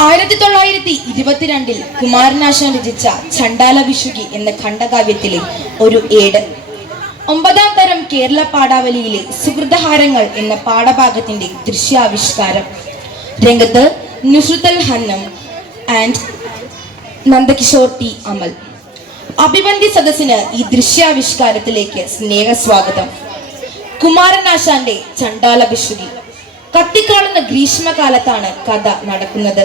ആയിരത്തി തൊള്ളായിരത്തി ഇരുപത്തിരണ്ടിൽ കുമാരനാശാൻ രചിച്ച ചണ്ടാല വിഷുകി എന്ന ഖണ്ഡകാവ്യത്തിലെ ഒരു ഏട്. ഒമ്പതാം തരം കേരള പാടാവലിയിലെ സുഹൃതഹാരങ്ങൾ എന്ന പാഠഭാഗത്തിന്റെ ദൃശ്യാവിഷ്കാരം. രംഗത്ത് നുസ്രുത്തൽ ഹന്നം ആൻഡ് നന്ദകിഷോർ ടി അമൽ. അഭിബന്ധി സദസ്സിന് ഈ ദൃശ്യാവിഷ്കാരത്തിലേക്ക് സ്നേഹസ്വാഗതം. കുമാരനാശാന്റെ ചണ്ടാല വിഷുകി. കത്തിക്കാളുന്ന ഗ്രീഷ്മകാലത്താണ് കഥ നടക്കുന്നത്.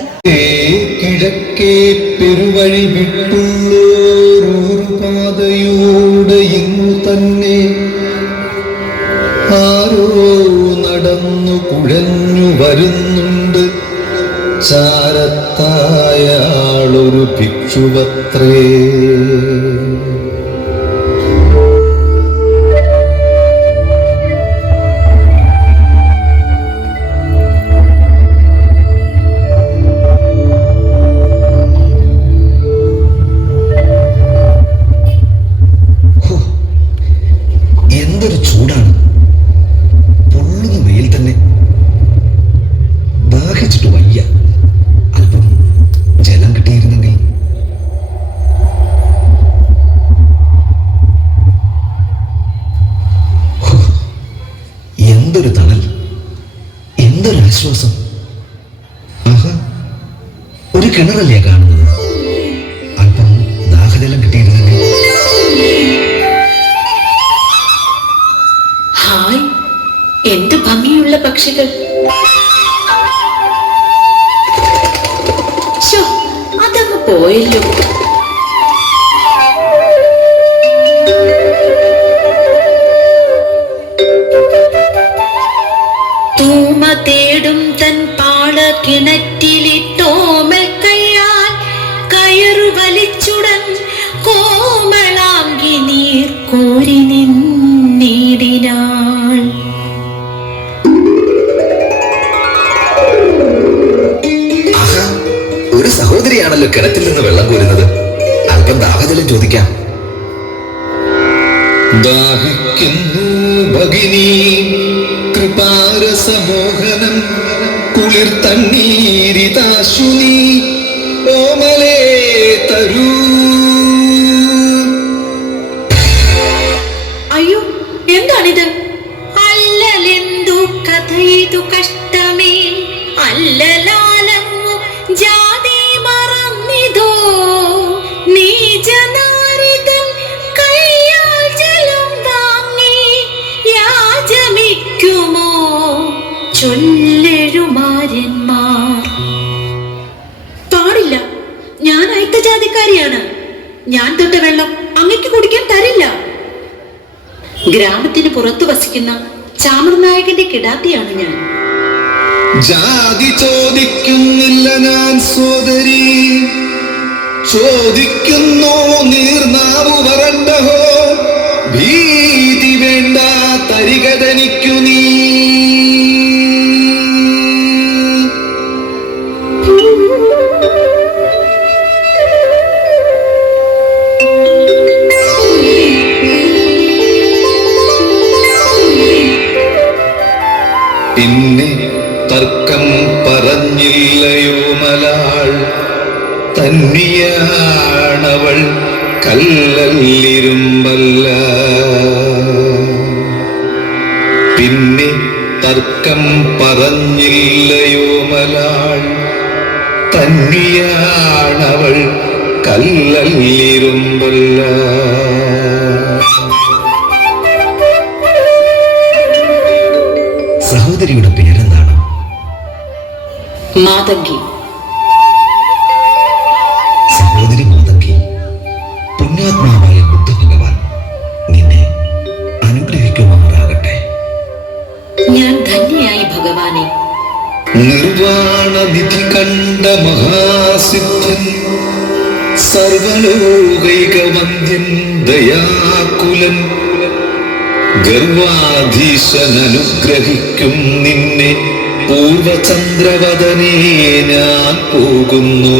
കിഴക്കേ പെരുവഴി വിട്ടുള്ളോരൂറുപാതയൂടെ ഇങ്ങു തന്നെ ആരോ നടന്നു കുഴഞ്ഞു വരുന്നുണ്ട്. ചാരത്തായാളൊരു ഭിക്ഷുവത്രേ. എന്തൊരു തണൽ? എന്തൊരു ആശ്വാസം? ഒരു കിണറല്ലേ കാണുന്നത്? അല്പം ദാഹജലം കിട്ടിയിരുന്നെങ്കിൽ. ഹായ് എന്ത് ഭംഗിയുള്ള പക്ഷികൾ. അതങ്ങ് പോയല്ലോ. തൂമ തേടും തൻ പാള കിണറ്റിലിട്ടോമൽ കയ്യാൽ കയറു വലിച്ചുടൻ കോമളാങ്കി നീർ കോരി നിന്നിടിനാൾ ഒരു സഹോദരിയാണല്ലോ കിണറ്റിൽ നിന്ന് വെള്ളം കോരുന്നത്. അല്പം ദാഹജലം ചോദിക്കാം. ദാഹിക്കുന്നു ഭഗിനി. കൃപാരസമോഹനം കുളിർ തണ്ണീരിതാശുനി. ഓമലേ തരൂ. അയ്യോ എന്താണിത്? അല്ലലെന്തു കഥയിതു കഷ്ടമേ. അല്ലലാലങ്ങു ജാതി പാടില്ല ഞാൻ ഐക്യജാതിക്കാരിയാണ്. ഞാൻ വെള്ളം കുടിക്കാൻ തരില്ല. ഗ്രാമത്തിന് പുറത്തു വസിക്കുന്ന ചാമർനായകന്റെ കിടാത്തിയാണ് ഞാൻ. ജാതി ചോദിക്കുന്നില്ല ഞാൻ സോദരി. ചോദിക്കുന്നു നീർനാവു വരണ്ടഹോ ഭീതി വേണ്ട തരികതനിക്കു നീ പിന്നെ തർക്കം പറഞ്ഞില്ലയോ മലാൾ? തന്നിയാണവൾ കല്ലല്ലിരുമ്പല്ല. പിന്നെ തർക്കം പറഞ്ഞില്ലയോ മലാൾ? തന്നിയാണവൾ കല്ലല്ലിരുമ്പല്ല. മാതങ്കി സഹോദരി മാതങ്കി പുണ്യാത്മാവായ ബുദ്ധ ഭഗവാൻ നിന്നെ അനുഗ്രഹിക്കുമാറാകട്ടെ. ഞാൻ ധന്യയായി ഭഗവാനെ. നിർവാണ നിധി കണ്ട മഹാസിദ്ധൻ സർവലോകൈകവന്ദ്യൻ ദയാകുലൻ ഗർവാധീശൻ അനുഗ്രഹിക്കും നിന്നെ. പൂർവചന്ദ്രവദനേ ഞാൻ പോകുന്നു.